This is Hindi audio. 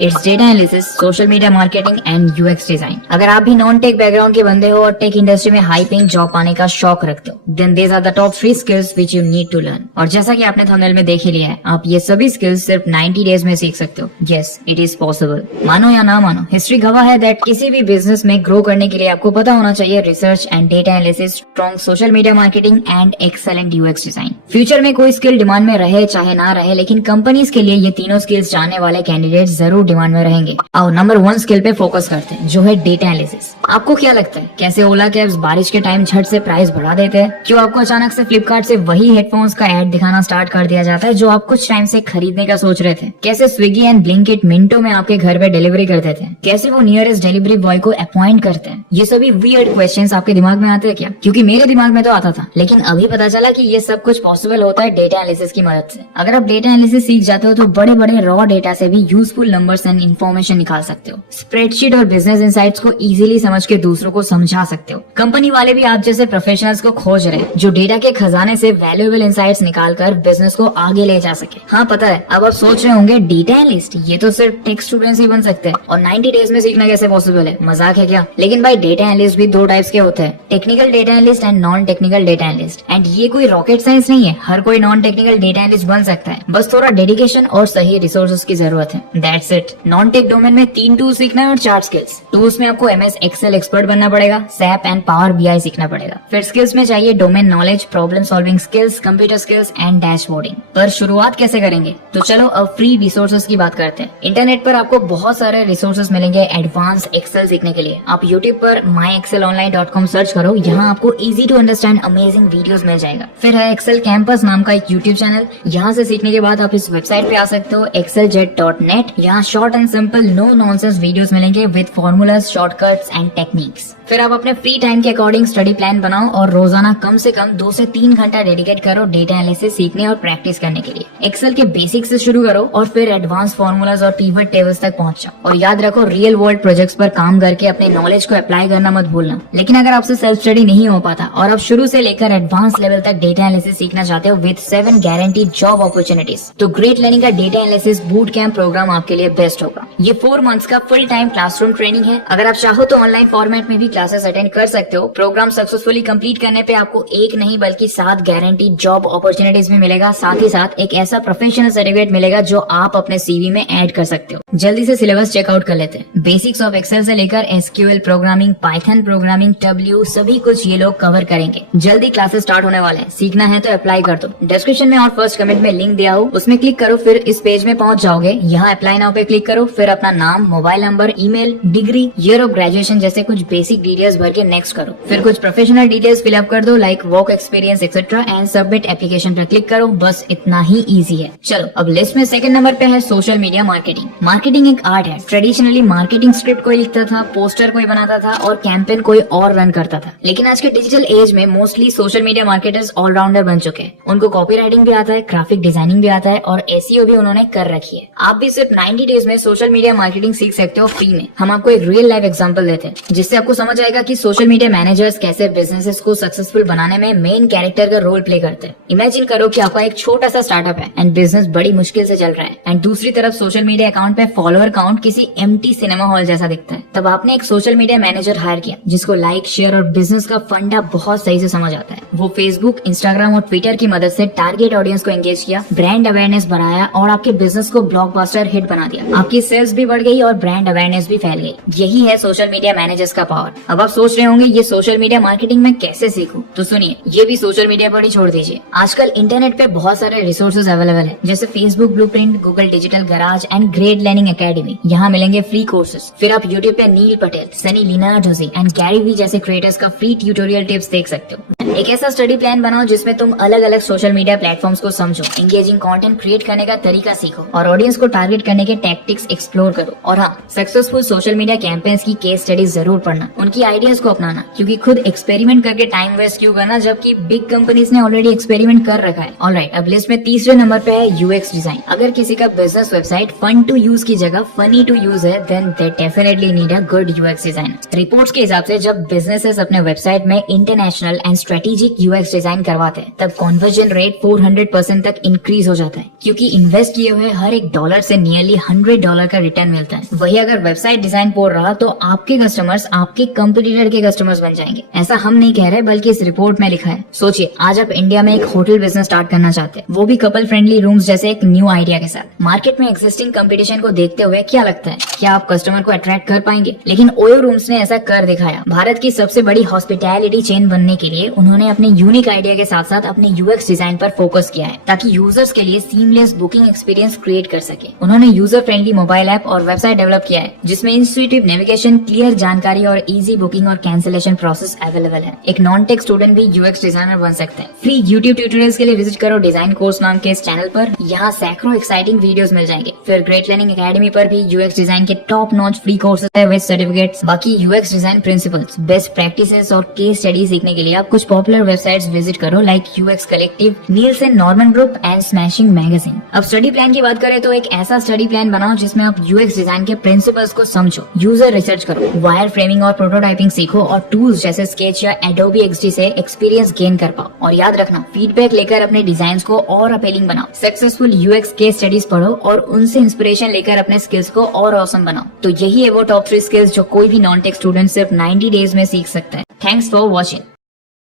It's data analysis, social media marketing and UX design. अगर आप भी नॉन टेक बैकग्राउंड के बंदे हो और टेक इंडस्ट्री में हाई पेइंग जॉब पाने का शौक रखते हो, then these are the top 3 skills which you need to learn। और जैसा कि आपने थंबनेल में देख ही लिया है, आप ये सभी स्किल्स सिर्फ 90 डेज में सीख सकते हो। Yes, it is possible. मानो या ना मानो, हिस्ट्री गवाह है दैट किसी भी बिजनेस में ग्रो करने के लिए आपको पता होना चाहिए research and data analysis, strong social media marketing and excellent UX design. Future में कोई स्किल डिमांड में रहे चाहे ना रहे, लेकिन कंपनीज के लिए ये तीनों स्किल्स जानने वाले कैंडिडेट जरूर डिमांड में रहेंगे। आओ नंबर 1 स्किल पे फोकस करते हैं, जो है डेटा एनालिसिस। आपको क्या लगता है कैसे ओला कैब्स बारिश के टाइम झट से प्राइस बढ़ा देते हैं? क्यों आपको अचानक से फ्लिपकार्ट से वही हेडफोन्स का ऐड दिखाना स्टार्ट कर दिया जाता है जो आप कुछ टाइम से खरीदने का सोच रहे थे? कैसे स्विगी एंड ब्लिंकिट मिनटों में आपके घर पे डिलीवरी कर देते हैं? कैसे वो नियरेस्ट डिलीवरी बॉय को अपॉइंट करते हैं? ये सभी वियर्ड क्वेश्चंस आपके दिमाग में आते हैं क्या? क्योंकि मेरे दिमाग में तो आता था, लेकिन अभी पता चला कि ये सब कुछ पॉसिबल होता है डेटा एनालिसिस की मदद से। अगर आप डेटा एनालिसिस सीख जाते हो तो बड़े बड़े रॉ डेटा से भी यूजफुल नंबर्स एंड इन्फॉर्मेशन निकाल सकते हो। स्प्रेडशीट और बिजनेस इनसाइट्स को इजीली समझ के दूसरों को समझा सकते हो। कंपनी वाले भी आप जैसे प्रोफेशनल्स को खोज रहे हैं जो डेटा के खजाने से वैल्यूएबल इनसाइट्स निकालकर बिजनेस को आगे ले जा सके। हाँ पता है, अब आप सोच रहे होंगे डेटा एनालिस्ट ये तो सिर्फ टेक स्टूडेंट्स ही बन सकते हैं और 90 डेज में सीखना कैसे पॉसिबल है? मजाक है क्या? लेकिन भाई डेटा एनालिस्ट भी 2 टाइप्स के होते हैं, technical data analyst and non technical data analyst. And ये कोई रॉकेट साइंस नहीं है, हर कोई नॉन टेक्निकल डेटा एनालिस्ट बन सकता है, बस थोड़ा डेडिकेशन और सही रिसोर्सेज की जरूरत है। That's it. Non tech domain में 3 टूल्स सीखना है और 4 स्किल्स। टूल्स में आपको एमएस एक्सेल एक्सपर्ट बनना पड़ेगा, सैप एंड पावर बीआई सीखना पड़ेगा। फिर स्किल्स में चाहिए domain knowledge, problem solving skills, computer skills and dashboarding. पर शुरुआत कैसे करेंगे? तो चलो अब फ्री रिसोर्सेज की बात करते हैं। इंटरनेट पर आपको बहुत सारे रिसोर्सेज मिलेंगे एडवांस एक्सेल सीखने के लिए। आप यूट्यूब पर myexcelonline.com सर्च करो, यहाँ आपको easy to understand amazing videos मिल जाएगा। फिर है एक्सेल कैंपस नाम का एक यूट्यूब चैनल, यहाँ से सीखने के बाद आप इस वेबसाइट पे आ सकते हो exceljet.net। यहाँ short and simple no nonsense videos मिलेंगे with formulas, shortcuts and techniques. फिर आप अपने फ्री टाइम के अकॉर्डिंग स्टडी प्लान बनाओ और रोजाना कम से कम 2 से 3 घंटा डेडिकेट करो डेटा एनालिसिस सीखने और प्रैक्टिस करने के लिए। एक्सेल के बेसिक से शुरू करो और फिर एडवांस फॉर्मूलाज और पिवट टेबल्स तक पहुंच जाओ। और याद रखो, रियल वर्ल्ड प्रोजेक्ट्स पर काम करके अपने नॉलेज को अप्लाई करना मत भूलना। लेकिन अगर आपसे सेल्फ स्टडी नहीं हो पाता और आप शुरू से लेकर एडवांस लेवल तक डेटा एनालिसिस सीखना चाहते हो विद 7 गारंटीड जॉब अपॉर्चुनिटीज, तो ग्रेट लर्निंग का data analysis boot camp program आपके लिए बेस्ट होगा। ये 4 मंथ्स का फुल टाइम क्लासरूम ट्रेनिंग है। अगर आप चाहो तो ऑनलाइन फॉर्मेट में भी क्लासेस अटेंड कर सकते हो। प्रोग्राम सक्सेसफुली कंप्लीट करने पे आपको 1 नहीं बल्कि 7 गारंटीड जॉब अपॉर्चुनिटीज भी मिलेगा। साथ ही साथ एक ऐसा प्रोफेशनल सर्टिफिकेट मिलेगा जो आप अपने सीवी में ऐड कर सकते हो। जल्दी से सिलेबस चेकआउट कर लेते हैं। बेसिक्स ऑफ एक्सेल से लेकर SQL programming, Python programming, W, सभी कुछ ये लोग कवर करेंगे। जल्दी क्लासेस स्टार्ट होने वाले हैं, सीखना है तो अप्लाई कर दो। डिस्क्रिप्शन में और फर्स्ट कमेंट में लिंक दिया हो, उसमें क्लिक करो, फिर इस पेज में पहुंच जाओगे। यहाँ अप्लाई नाउ पे क्लिक करो, फिर अपना नाम, mobile number, email, degree, year of graduation जैसे कुछ बेसिक डिटेल्स भर के नेक्स्ट करो। फिर कुछ प्रोफेशनल डिटेल्स फिलअप कर दो like work experience etcetera and submit application पर क्लिक करो। बस इतना ही इजी है। चलो अब लिस्ट में सेकंड नंबर पे है सोशल मीडिया मार्केटिंग। मार्केटिंग एक आर्ट है। ट्रेडिशनली मार्केटिंग स्क्रिप्ट कोई लिखता था, पोस्टर कोई बनाता था और कैंपेन कोई और रन करता था। लेकिन आज के डिजिटल एज में mostly social media marketers all rounder बन चुके हैं। उनको कॉपी राइटिंग भी आता है, ग्राफिक डिजाइनिंग भी आता है और एसईओ भी उन्होंने कर रखी है। आप भी सिर्फ 90 डेज में सोशल मीडिया मार्केटिंग सीख सकते हो फ्री में। हम आपको एक रियल लाइफ एग्जांपल देते हैं जिससे आपको समझ आएगा कि सोशल मीडिया मैनेजर्स कैसे बिजनेसेस को सक्सेसफुल बनाने में मेन कैरेक्टर का रोल प्ले करते हैं। इमेजिन करो कि आपका एक छोटा सा स्टार्टअप है एंड बिजनेस बड़ी मुश्किल से चल रहा है एंड दूसरी तरफ सोशल मीडिया अकाउंट पे फॉलोअर काउंट किसी एम्प्टी सिनेमा हॉल जैसा दिखता है। तब आपने एक सोशल मीडिया मैनेजर हायर किया जिसको लाइक, शेयर और बिजनेस का फंडा बहुत सही से समझ आता है। वो फेसबुक, इंस्टाग्राम और ट्विटर की मदद से टारगेट ऑडियंस को एंगेज किया, ब्रांड अवेयरनेस बढ़ाया और आपके बिजनेस को ब्लॉकबस्टर हिट बना दिया। आपकी सेल्स भी बढ़ गई और ब्रांड अवेयरनेस भी फैल गई। यही है सोशल मीडिया मैनेजर्स का पावर। अब आप सोच रहे होंगे ये सोशल मीडिया मार्केटिंग में कैसे सीखूं? तो सुनिए, ये भी सोशल मीडिया पर ही छोड़ दीजिए। आजकल इंटरनेट पे बहुत सारे रिसोर्सेज अवेलेबल है जैसे Facebook blueprint, Google digital garage and great learning academy. यहाँ मिलेंगे फ्री कोर्सेज। फिर आप यूट्यूब पे Neil Patel, Sunny Lenarduzzi and Gary Vee जैसे क्रिएटर्स का फ्री ट्यूटोरियल टिप्स देख सकते हो। एक ऐसा स्टडी प्लान बनाओ जिसमें तुम अलग अलग सोशल मीडिया प्लेटफॉर्म्स को समझो, एंगेजिंग कंटेंट क्रिएट करने का तरीका सीखो और ऑडियंस को टारगेट करने के टैक्टिक्स एक्सप्लोर करो। और हाँ, सक्सेसफुल सोशल मीडिया कैंपेन्स की केस स्टडीज जरूर पढ़ना, उनकी आइडियाज को अपनाना, क्योंकि खुद एक्सपेरिमेंट करके टाइम वेस्ट क्यों करना जबकि बिग कंपनीज ने ऑलरेडी एक्सपेरिमेंट कर रखा है। ऑलराइट, अब लिस्ट में तीसरे नंबर पे है यूएक्स डिजाइन। अगर किसी का business website fun to use की जगह फनी टू यूज है then they definitely need a good UX designer. Reports के हिसाब से जब बिजनेसेस अपने वेबसाइट में international and strategic UX design करवाते हैं तब कन्वर्जन रेट 400% तक इंक्रीज हो जाता है, क्योंकि इन्वेस्ट किए हुए हर एक डॉलर से नियरली $100 का रिटर्न मिलता है। वही अगर वेबसाइट डिजाइन पोर रहा तो आपके कस्टमर्स आपके कंपटीटर के कस्टमर्स बन जाएंगे। ऐसा हम नहीं कह रहे, बल्कि इस रिपोर्ट में लिखा है। सोचिए, आज आप इंडिया में एक होटल बिजनेस स्टार्ट करना चाहते हैं, वो भी कपल फ्रेंडली रूम्स जैसे एक न्यू आइडिया के साथ। मार्केट में एक्जिस्टिंग कंपटीशन को देखते हुए क्या लगता है, क्या आप कस्टमर को अट्रैक्ट कर पाएंगे? लेकिन ओयो रूम्स ने ऐसा कर दिखाया। भारत की सबसे बड़ी हॉस्पिटैलिटी चेन बनने के लिए उन्होंने अपने यूनिक आइडिया के साथ साथ अपने यूएक्स डिजाइन पर फोकस किया है, ताकि यूजर्स के लिए सीमलेस बुकिंग एक्सपीरियंस क्रिएट कर सके। उन्होंने यूजर फ्रेंडली मोबाइल ऐप और वेबसाइट डेवलप किया है, जिसमें इंस्ट्यूटिव नेविगेशन, क्लियर जानकारी और इजी बुकिंग और कैंसिलेशन प्रोसेस अवेलेबल है। एक नॉन टेक स्टूडेंट भी यूएक्स डिजाइनर बन सकते हैं। फ्री यूट्यूब ट्यूटोरियल्स के लिए विजिट करो डिजाइन कोर्स नाम के इस चैनल पर। यहाँ सैकड़ों एक्साइटिंग वीडियोस मिल जाएंगे। फिर ग्रेट लर्निंग एकेडमी पर भी यूएक्स डिजाइन के टॉप नॉच फ्री कोर्सेज है विद सर्टिफिकेट्स। बाकी UX design principles, best practices और केस स्टडी सीखने के लिए आप कुछ पॉपुलर वेबसाइट्स विजिट करो, like UX collective, Nielsen Norman group and smashing magazine. अब स्टडी प्लान की बात करें तो एक ऐसा स्टडी प्लान बनाओ जिसमें आप यूएक्स डिजाइन के प्रिंसिपल्स को समझो, यूजर रिसर्च करो, वायर फ्रेमिंग और प्रोटोटाइपिंग सीखो और टूल्स जैसे स्केच या एडोबी एक्सडी से एक्सपीरियंस गेन कर पाओ। और याद रखना, फीडबैक लेकर अपने डिजाइन को और अपीलिंग बनाओ। सक्सेसफुल यूएक्स केस स्टडीज पढ़ो और उनसे इंस्पिरेशन लेकर अपने स्किल्स को और ऑसम बनाओ। तो यही है वो टॉप 3 स्किल्स जो कोई भी नॉन टेक स्टूडेंट सिर्फ 90 डेज में सीख सकता है। Thanks for watching.